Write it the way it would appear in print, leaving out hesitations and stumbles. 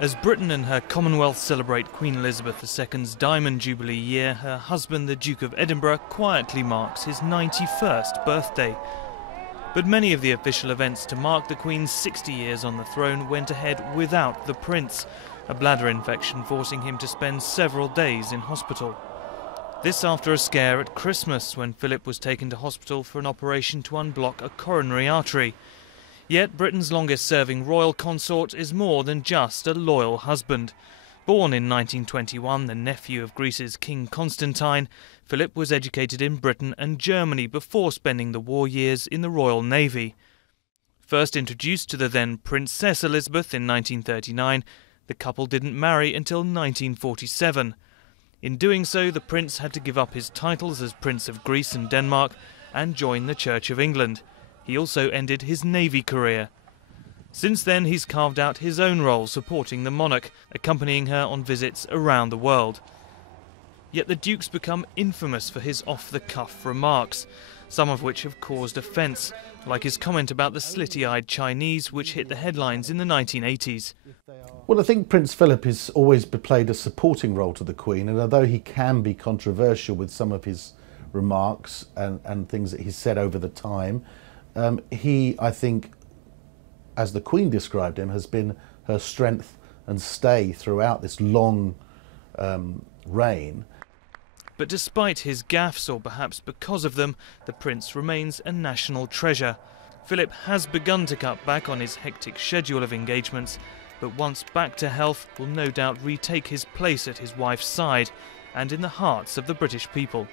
As Britain and her Commonwealth celebrate Queen Elizabeth II's Diamond Jubilee year, her husband, the Duke of Edinburgh, quietly marks his 91st birthday. But many of the official events to mark the Queen's 60 years on the throne went ahead without the Prince, a bladder infection forcing him to spend several days in hospital. This after a scare at Christmas, when Philip was taken to hospital for an operation to unblock a coronary artery. Yet Britain's longest-serving royal consort is more than just a loyal husband. Born in 1921, the nephew of Greece's King Constantine, Philip was educated in Britain and Germany before spending the war years in the Royal Navy. First introduced to the then Princess Elizabeth in 1939, the couple didn't marry until 1947. In doing so, the prince had to give up his titles as Prince of Greece and Denmark and join the Church of England. He also ended his Navy career. Since then, he's carved out his own role supporting the monarch, accompanying her on visits around the world. Yet the Duke's become infamous for his off-the-cuff remarks, some of which have caused offence, like his comment about the slitty-eyed Chinese, which hit the headlines in the 1980s. Well, I think Prince Philip has always played a supporting role to the Queen, and although he can be controversial with some of his remarks and things that he's said over the time, he, I think, as the Queen described him, has been her strength and stay throughout this long reign. But despite his gaffes, or perhaps because of them, the Prince remains a national treasure. Philip has begun to cut back on his hectic schedule of engagements, but once back to health will no doubt retake his place at his wife's side and in the hearts of the British people.